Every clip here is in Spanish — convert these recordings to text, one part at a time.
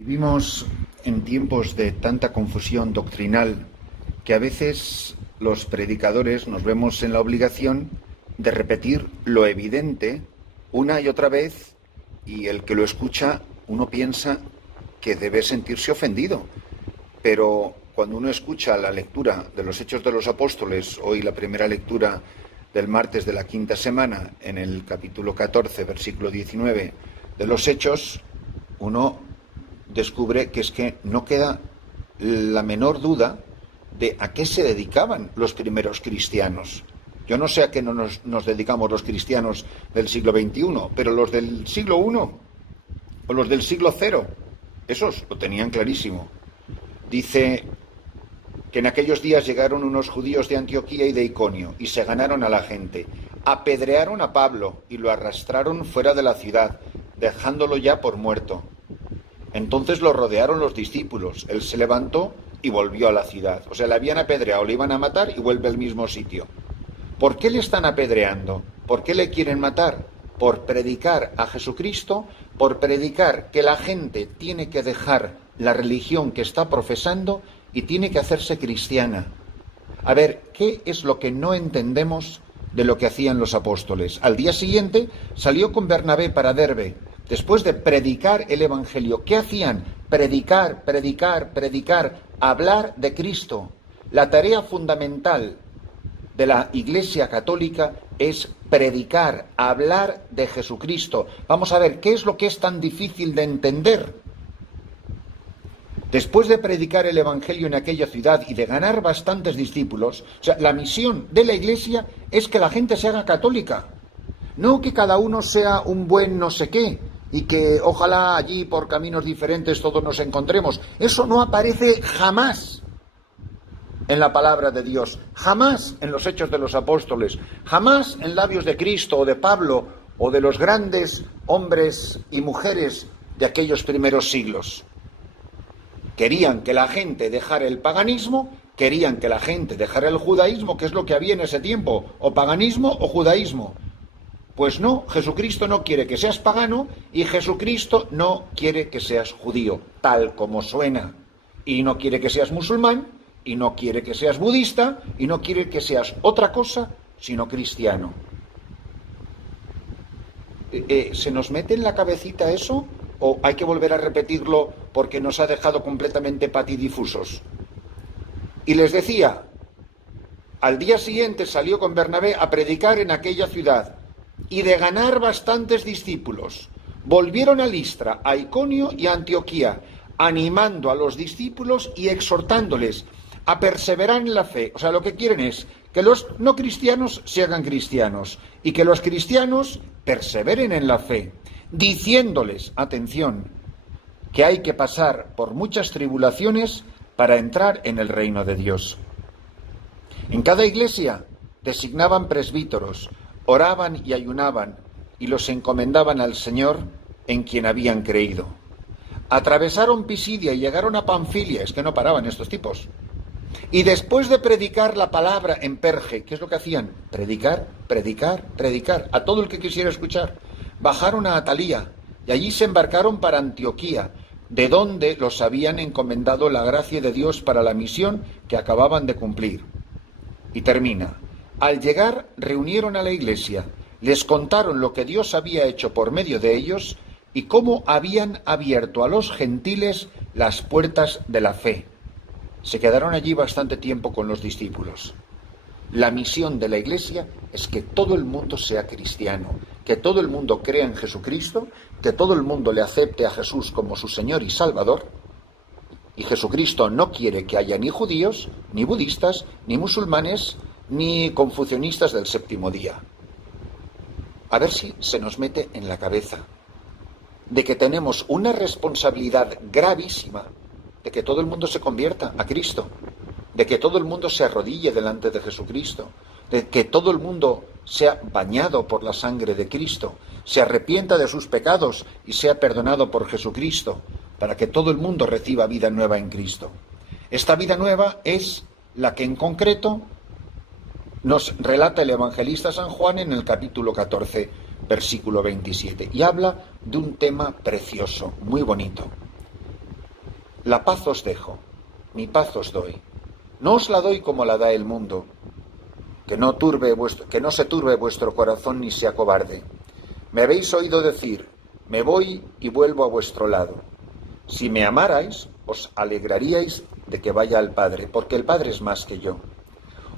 Vivimos en tiempos de tanta confusión doctrinal que a veces los predicadores nos vemos en la obligación de repetir lo evidente una y otra vez, y el que lo escucha uno piensa que debe sentirse ofendido. Pero cuando uno escucha la lectura de los Hechos de los Apóstoles, hoy la primera lectura del martes de la quinta semana, en el capítulo 14, versículo 19 de los Hechos, uno descubre que es que no queda la menor duda de a qué se dedicaban los primeros cristianos. Yo no sé a qué nos dedicamos los cristianos del siglo XXI, pero los del siglo I o los del siglo cero, esos lo tenían clarísimo. Dice que en aquellos días llegaron unos judíos de Antioquía y de Iconio y se ganaron a la gente. Apedrearon a Pablo y lo arrastraron fuera de la ciudad, dejándolo ya por muerto. Entonces lo rodearon los discípulos. Él se levantó y volvió a la ciudad. O sea, le habían apedreado, le iban a matar y vuelve al mismo sitio. ¿Por qué le están apedreando? ¿Por qué le quieren matar? Por predicar a Jesucristo, por predicar que la gente tiene que dejar la religión que está profesando y tiene que hacerse cristiana. A ver, ¿qué es lo que no entendemos de lo que hacían los apóstoles? Al día siguiente salió con Bernabé para Derbe. Después de predicar el Evangelio, ¿qué hacían? Predicar, hablar de Cristo. La tarea fundamental de la Iglesia Católica es predicar, hablar de Jesucristo. Vamos a ver, ¿qué es lo que es tan difícil de entender? Después de predicar el Evangelio en aquella ciudad y de ganar bastantes discípulos, o sea, la misión de la Iglesia es que la gente se haga católica. No que cada uno sea un buen no sé qué, y que ojalá allí por caminos diferentes todos nos encontremos. Eso no aparece jamás en la palabra de Dios, jamás en los Hechos de los Apóstoles, jamás en labios de Cristo o de Pablo o de los grandes hombres y mujeres de aquellos primeros siglos. Querían que la gente dejara el paganismo, querían que la gente dejara el judaísmo, que es lo que había en ese tiempo, o paganismo o judaísmo. Pues no, Jesucristo no quiere que seas pagano y Jesucristo no quiere que seas judío, tal como suena. Y no quiere que seas musulmán, y no quiere que seas budista, y no quiere que seas otra cosa, sino cristiano. ¿Se nos mete en la cabecita eso? ¿O hay que volver a repetirlo porque nos ha dejado completamente patidifusos? Y les decía, al día siguiente salió con Bernabé a predicar en aquella ciudad, y de ganar bastantes discípulos, volvieron a Listra, a Iconio y a Antioquía, animando a los discípulos y exhortándoles a perseverar en la fe. O sea, lo que quieren es que los no cristianos se hagan cristianos y que los cristianos perseveren en la fe, diciéndoles, atención, que hay que pasar por muchas tribulaciones para entrar en el reino de Dios. En cada iglesia designaban presbíteros, oraban y ayunaban y los encomendaban al Señor en quien habían creído. Atravesaron Pisidia y llegaron a Panfilia, es que no paraban estos tipos. Y después de predicar la palabra en Perge, ¿qué es lo que hacían? Predicar, a todo el que quisiera escuchar. Bajaron a Atalía y allí se embarcaron para Antioquía, de donde los habían encomendado la gracia de Dios para la misión que acababan de cumplir. Y termina. Al llegar, reunieron a la iglesia, les contaron lo que Dios había hecho por medio de ellos y cómo habían abierto a los gentiles las puertas de la fe. Se quedaron allí bastante tiempo con los discípulos. La misión de la iglesia es que todo el mundo sea cristiano, que todo el mundo crea en Jesucristo, que todo el mundo le acepte a Jesús como su Señor y Salvador. Y Jesucristo no quiere que haya ni judíos, ni budistas, ni musulmanes, ni confucionistas del séptimo día. A ver si se nos mete en la cabeza de que tenemos una responsabilidad gravísima de que todo el mundo se convierta a Cristo, de que todo el mundo se arrodille delante de Jesucristo, de que todo el mundo sea bañado por la sangre de Cristo, se arrepienta de sus pecados y sea perdonado por Jesucristo, para que todo el mundo reciba vida nueva en Cristo. Esta vida nueva es la que en concreto nos relata el evangelista San Juan en el capítulo 14, versículo 27, y habla de un tema precioso, muy bonito. La paz os dejo, mi paz os doy. No os la doy como la da el mundo. Que no se turbe vuestro corazón ni sea cobarde. Me habéis oído decir, me voy y vuelvo a vuestro lado. Si me amarais, os alegraríais de que vaya al Padre, porque el Padre es más que yo.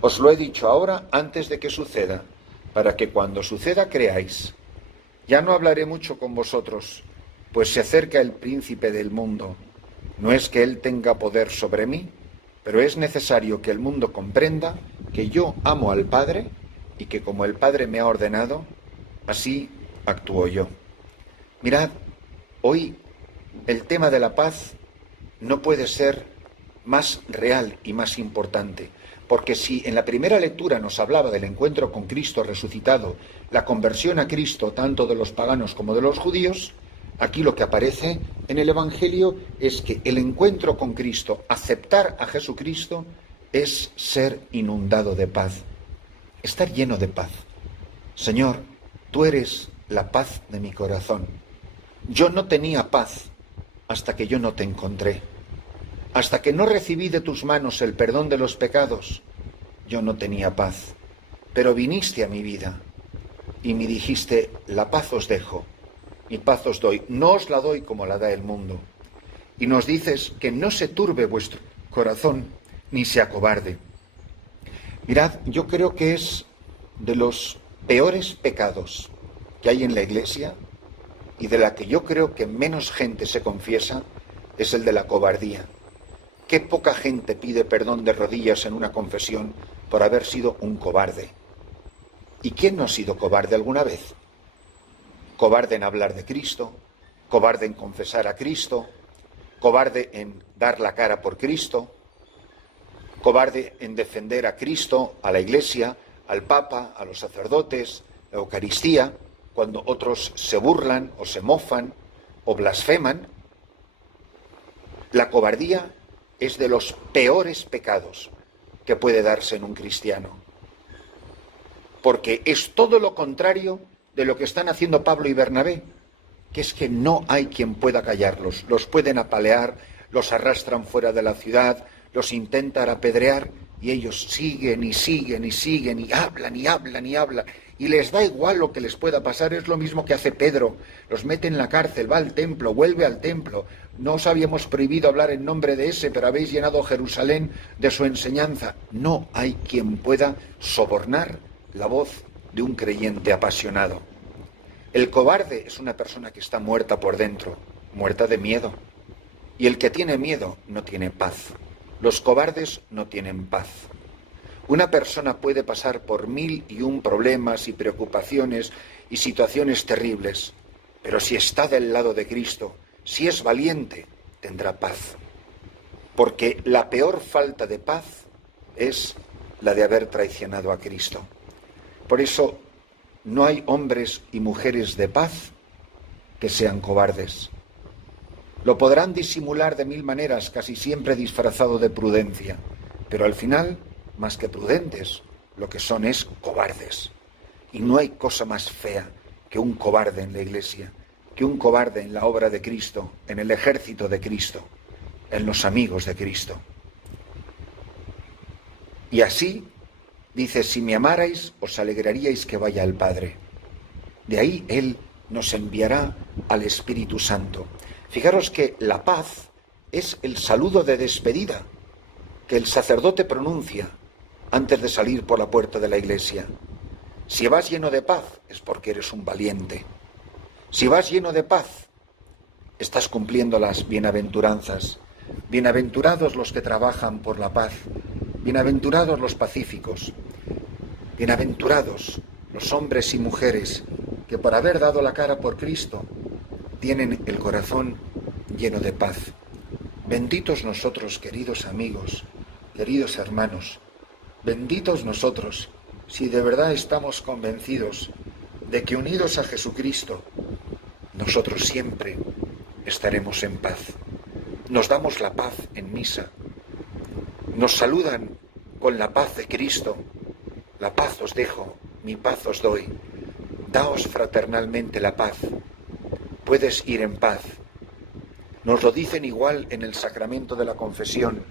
Os lo he dicho ahora antes de que suceda, para que cuando suceda creáis. Ya no hablaré mucho con vosotros, pues se acerca el príncipe del mundo. No es que él tenga poder sobre mí, pero es necesario que el mundo comprenda que yo amo al Padre y que como el Padre me ha ordenado, así actúo yo. Mirad, hoy el tema de la paz no puede ser más real y más importante, porque si en la primera lectura nos hablaba del encuentro con Cristo resucitado, la conversión a Cristo tanto de los paganos como de los judíos, aquí lo que aparece en el Evangelio es que el encuentro con Cristo, aceptar a Jesucristo, es ser inundado de paz, estar lleno de paz. Señor, tú eres la paz de mi corazón. Yo no tenía paz hasta que yo no te encontré. Hasta que no recibí de tus manos el perdón de los pecados, yo no tenía paz. Pero viniste a mi vida y me dijiste, la paz os dejo, mi paz os doy, no os la doy como la da el mundo. Y nos dices que no se turbe vuestro corazón ni se acobarde. Mirad, yo creo que es de los peores pecados que hay en la Iglesia y de la que yo creo que menos gente se confiesa, es el de la cobardía. Qué poca gente pide perdón de rodillas en una confesión por haber sido un cobarde. ¿Y quién no ha sido cobarde alguna vez? Cobarde en hablar de Cristo, cobarde en confesar a Cristo, cobarde en dar la cara por Cristo, cobarde en defender a Cristo, a la Iglesia, al Papa, a los sacerdotes, la Eucaristía, cuando otros se burlan o se mofan o blasfeman. La cobardía es de los peores pecados que puede darse en un cristiano, porque es todo lo contrario de lo que están haciendo Pablo y Bernabé, que es que no hay quien pueda callarlos, los pueden apalear, los arrastran fuera de la ciudad, los intentan apedrear, y ellos siguen y siguen y siguen y hablan y hablan y hablan, y les da igual lo que les pueda pasar. Es lo mismo que hace Pedro, los mete en la cárcel, va al templo, vuelve al templo. No os habíamos prohibido hablar en nombre de ese, pero habéis llenado Jerusalén de su enseñanza. No hay quien pueda sobornar la voz de un creyente apasionado. El cobarde es una persona que está muerta por dentro, muerta de miedo. Y el que tiene miedo no tiene paz. Los cobardes no tienen paz. Una persona puede pasar por 1001 problemas y preocupaciones y situaciones terribles, pero si está del lado de Cristo, si es valiente, tendrá paz. Porque la peor falta de paz es la de haber traicionado a Cristo. Por eso no hay hombres y mujeres de paz que sean cobardes. Lo podrán disimular de 1000 maneras, casi siempre disfrazado de prudencia, pero al final, más que prudentes, lo que son es cobardes. Y no hay cosa más fea que un cobarde en la Iglesia, que un cobarde en la obra de Cristo, en el ejército de Cristo, en los amigos de Cristo. Y así, dice, si me amarais, os alegraríais que vaya al Padre. De ahí Él nos enviará al Espíritu Santo. Fijaros que la paz es el saludo de despedida que el sacerdote pronuncia antes de salir por la puerta de la iglesia. Si vas lleno de paz, es porque eres un valiente. Si vas lleno de paz, estás cumpliendo las bienaventuranzas. Bienaventurados los que trabajan por la paz. Bienaventurados los pacíficos. Bienaventurados los hombres y mujeres que por haber dado la cara por Cristo tienen el corazón lleno de paz. Benditos nosotros, queridos amigos, queridos hermanos, benditos nosotros si de verdad estamos convencidos de que unidos a Jesucristo, nosotros siempre estaremos en paz. Nos damos la paz en misa, nos saludan con la paz de Cristo. La paz os dejo, mi paz os doy. Daos fraternalmente la paz. Puedes ir en paz. Nos lo dicen igual en el sacramento de la confesión.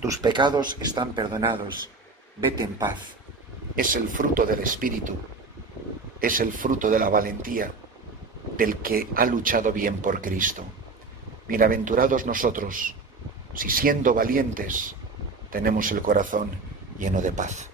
Tus pecados están perdonados. Vete en paz. Es el fruto del Espíritu. Es el fruto de la valentía del que ha luchado bien por Cristo. Bienaventurados nosotros, si siendo valientes tenemos el corazón lleno de paz.